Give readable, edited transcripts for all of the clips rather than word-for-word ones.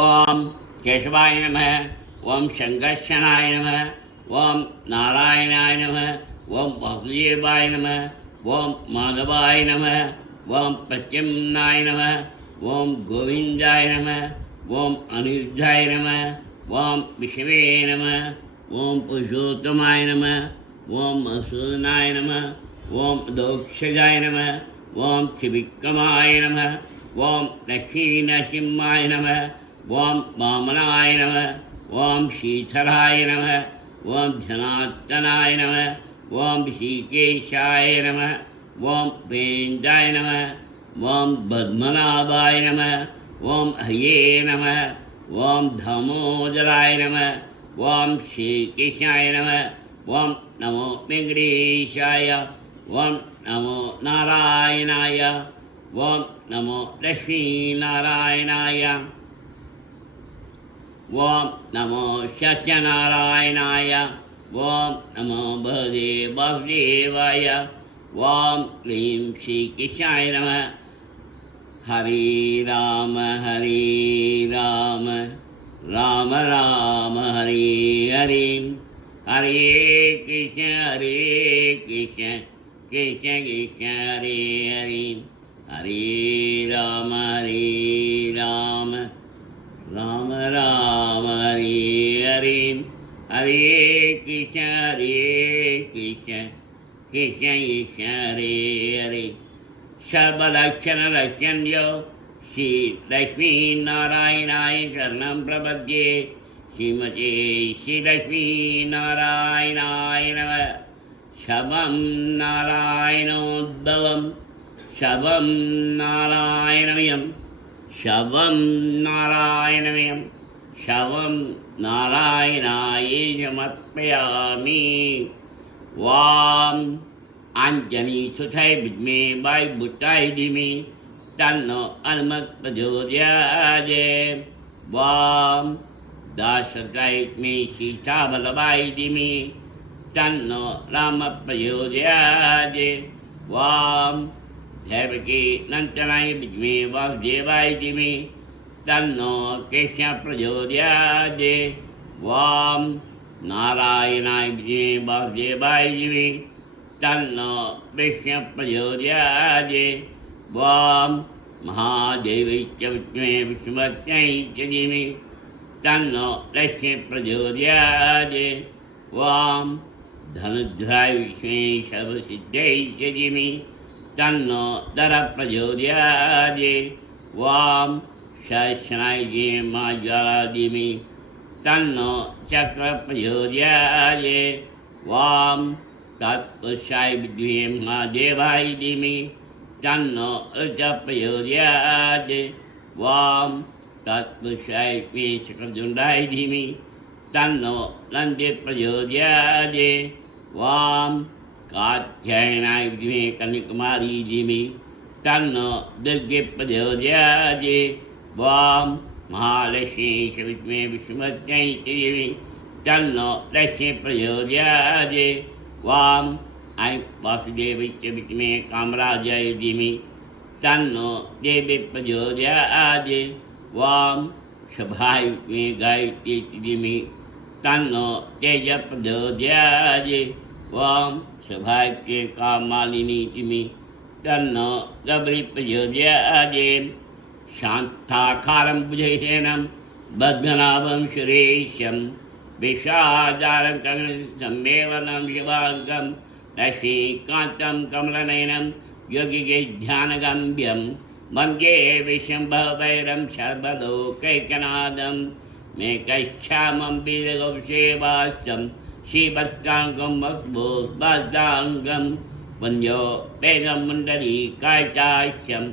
ओम केशवाय नमः। ओम शंकर्षणाय नमः। ओम नारायणाय नमः। ओम वासुदेवाय नमः। ओम माधवाय नमः। ओम प्रद्युम्नाय नमः। ओम गोविंदाय नमः। ओम अनिरुद्धाय नमः। ओम विष्णवे नमः। ओम पुरुषोत्तमाय नमः। ओम मसूदनाय नमः। ओम दौक्षजाय नमः। ओम त्रिविक्रमाय नमः। ओम लक्ष्मीनरसिंहाय नमः। ओम वामनाय नमः। ओम शीतलाय नमः। ओम धनात्तनाय नमः। ओम ऋषिकेशाय नमः। ओम वेदाय नमः। ओम पद्मनाभाय नमः। ओम हये नमः। ओम दामोदराय नमः। ओम श्रीकृष्णाय नमः। ओम नमो वेंकटेशाय। ओम नमो नारायणाय। ओम नमो लक्ष्मीनारायणाय। ओम नमो सत्यनारायणाय। ओम नमो भगवते वासुदेवाय। ओम क्लीं श्रीकृष्णाय नमः। हरे राम राम राम हरे हरे। हरे कृष्ण कृष्ण कृष्ण हरे हरे। हरे राम राम राम हरे हरे। हरे कृष्ण कृष्ण कृष्ण हरे हरे। सर्वलक्षण लक्ष्यो श्री लक्ष्मी नारायणाय शरणं प्रपद्ये। श्रीमते श्री लक्ष्मी नारायणाय नमः। शवं नारायणोद्भवं शवं नारायणमयं शवं नारायणमयं शवं नारायणाय समर्पयामि। वाम आंजनी सुथाय विद्मे वाय बुटाय धीमे तन्नो हनुमत् प्रचोदयात्। वाम दाशरथाय मे सीता बलवाय धीमे तन्नो राम प्रचोदयात्। वाम देवकी नंदनाय विद्मे वासुदेवाय धीमे तन्नो कृष्ण प्रचोदयात्। वाम नारायणाय विद्मे वासुदेवाय धीमे तन्नो विष्णु प्रचोदयात्। वाम महादेवै च विद्महे विष्णुपत्न्यै च धीमहि तन्नो लक्ष्मी प्रचोदयात्। वाम धनुर्धराय विष्णवे सर्वसिद्ध्यै च धीमहि तन्नो दर प्रचोदयात्। वाम सहस्राय माज्वाला धीमहि तन्नो चक्र प्रचोदयात्। वाम तत्पुरुषाय विद्महे महादेवाय धीमहि तन्नो रुद्र प्रचोदयात्। वाम तत्पुरुषाय मे शकरतुण्डाय धीमहि तन्नो नन्दी प्रचोदयात्। वाम कात्यायनाय विद्महे कन्याकुमारी धीमहि तन्नो दुर्गे प्रचोदयात्। वाम महालक्ष्मी विद्महे विष्णुपत्न्यै च धीमहि तन्नो लक्ष्मी प्रचोदयात्। वाम ऐं वासुदेवै च विद्महे कामराजाय धीमहि तन्नो देवी प्रचोदयात्। वाम शुभाय विद्महे गायत्र्यै च धीमहि तन्नो तेज प्रचोदयात्। वाम शुभाय विद्महे काममालिनी धीमहि तन्नो गौरी प्रचोदयात्। शान्ताकारं भुजगशयनं पद्मनाभं सुरेशं विषादारं गगनसम्मेलनं शिवाङ्गं लक्ष्मीकान्तं कमलनयनं योगिज्ञानगम्यं वन्दे विशम्भवैरं सर्वलोकैकनाथं मेकच्छामं वेदगौसेवास्तं श्रीभक्ताङ्गं मद्भूतभक्ताङ्गं वन्द्यो वेदमुण्डलीकायतास्यं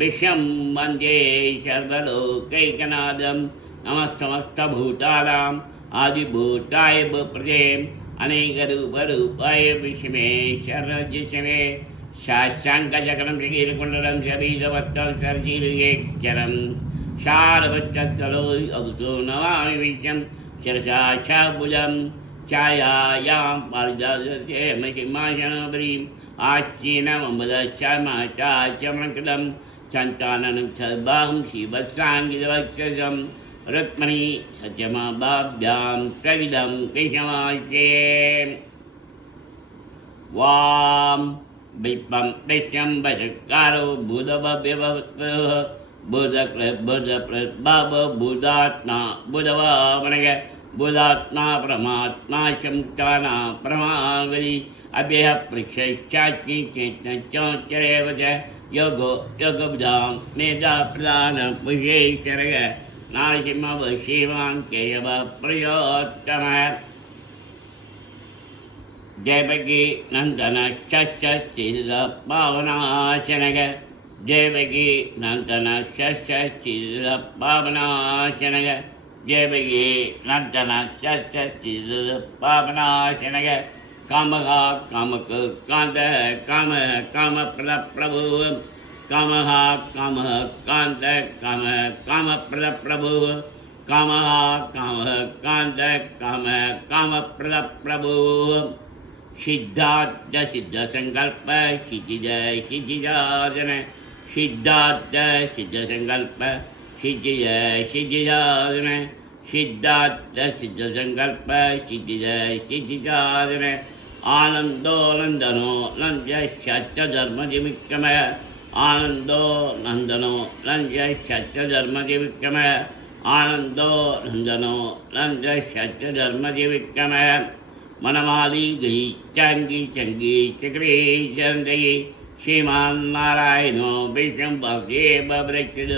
विश्वं वन्दे सर्वलोकैकनाथं। नमः समस्तभूतानाम् आदिभूताय भूप्रदे अनेकरूपरूपाय विष्णुमेश्वरजिष्णवे शास्त्राङ्गजगनं श्रीकुण्डलं शबीजवत्तं सरसीरुगेक्षरं शारवच्चलो अवतो नमामि विश्वं शिरसा छाभुजं छायायां पारिजातसिंहासनोपरि आश्चीनमम्बदश्यामाचाचमङ्कृतं सन्तानं सर्वां शिवसाङ्गितवक्षसं रुक्मणी सत्यमाभ्यां त्वगिदं कृष्णमास्ये वां विपं विश्वं वचकारो बुधभव्यभवतः बुधकृद्बुधप्रद्भव बुधात्मा बुधवामनग बुधात्मा परमात्मा शंकाना परमागरी अभ्यः पृच्छाच्ची चेतनचौचरेव च योगो योगबुधां मेधा प्रधान विशेषरग नारसिंहव शिवान् केयव प्रयोत्तमः देवकी नंदन चिद पावनाशनग देवकी नंदन चिद पावनाशनग देवकी नंदन चिद पावनाशनग कामहा कामक कांत काम काम प्रद प्रभु कामहा काम कांत काम काम प्रद प्रभु कामहा काम कांत काम काम प्रद प्रभु सिद्धार्थ सिद्ध संकल्प क्षितिज क्षितिजाजन सिद्धार्थ सिद्ध संकल्प क्षितिज क्षितिजाजन सिद्धार्थ सिद्ध संकल्प क्षितिज क्षितिजाजन आनंदो नंदनो नंद्य सत्य धर्म विक्रमय आनंदो नंदनो नंद्य सत्य धर्म विक्रमय आनंदो नंदनो नंद्य सत्य धर्म विक्रमय मनमाली गई चांगी चंगी चक्री चंदगी श्रीमान नारायणो विष्णु भक्ति बब्रक्षद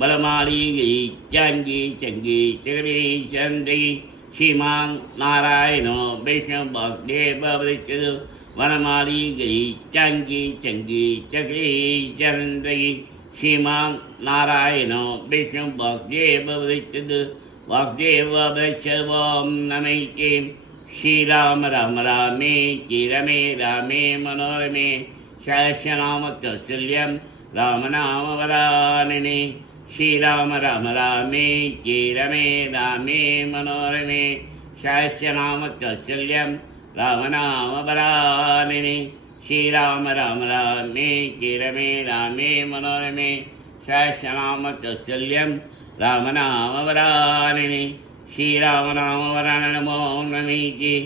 बलमाली गई चांगी चंगी चक्री चंदगी श्रीमान नारायणो विष्णु भक्ति बब्रक्षद वनमाली गई चांगी चंगी चक्री चंदगी श्रीमान नारायणो विष्णु भक्ति बब्रक्षद वासुदेव बब्रक्षद ओम नमैके श्री राम राम रामे की रमे रामे मनोरमे सहस्रनाम तत्सल्यं राम नाम वरानने श्री राम राम रामे की रमे रामे मनोरमे सहस्रनाम तत्सल्यं राम नाम वरानने श्री राम राम रामे की रमे रामे मनोरमे सहस्रनाम तत्सल्यं राम नाम वरानने श्री राम नाम वरण नमो नमीति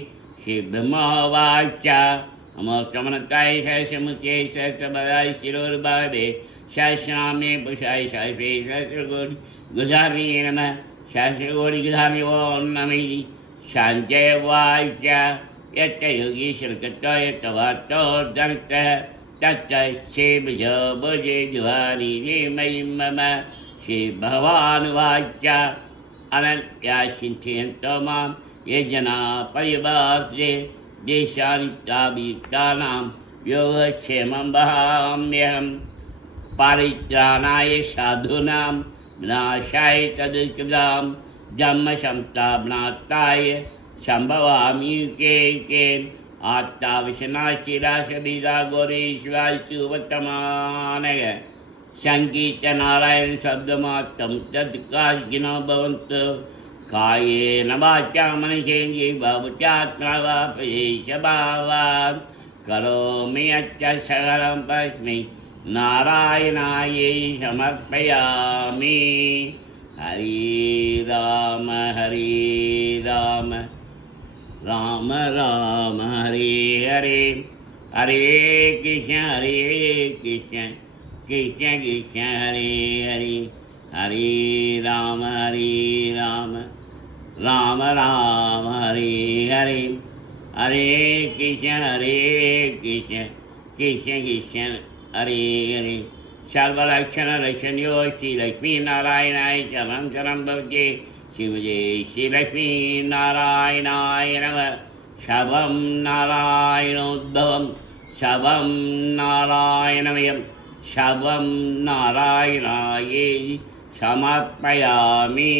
श्री ब्रह्मवाचा अमोक्तमनताय सहस्रमुखे सहस्रपदाय शिरोर्भावे सहस्रनामे पुषाय सहस्रे सहस्रकोटि गुधार्णे नमः सहस्रकोटि गुधार्णे ओम नमीति शान्त्यै वाचा यत्र योगीश्वरकृतो यत्र वातो दन्तः तत्र सेभ्य भुजे जुहारि मयि मम श्री भगवानुवाचा अनन्यासिन्थयन्तो मां ये जना परिभाषे देशानिताभियुक्तानां योगक्षेमं वहाम्यहं पारित्राणाय साधूनां विनाशाय तदुत्कृतां धम्मसंस्थापनार्थाय सम्भवामि युगे युगे आत्ताविशनाशिराशबीजा गौरीश्वराय सुवतमानय संगीत नारायण शब्दमात्रं तत्कार्गिनो भवन्तु कायेन वाचा मनसेन्द्रियैर्वा बुद्ध्यात्मना वा प्रदेशभावात् करोमि यच्च सकलं तस्मै नारायणायै समर्पयामि। हरे राम राम राम हरे हरे हरे कृष्ण कृष्ण कृष्ण हरे हरे हरे राम राम राम हरे हरे हरे कृष्ण कृष्ण कृष्ण हरे हरे सर्वलक्षण लक्षण्यो श्री लक्ष्मी नारायणाय चरण चरण भवते शिवजे श्री लक्ष्मी नारायणाय नमः शवं नारायणोद्भवं शवं नारायणमयं शवं नारायणायै समर्पयामि।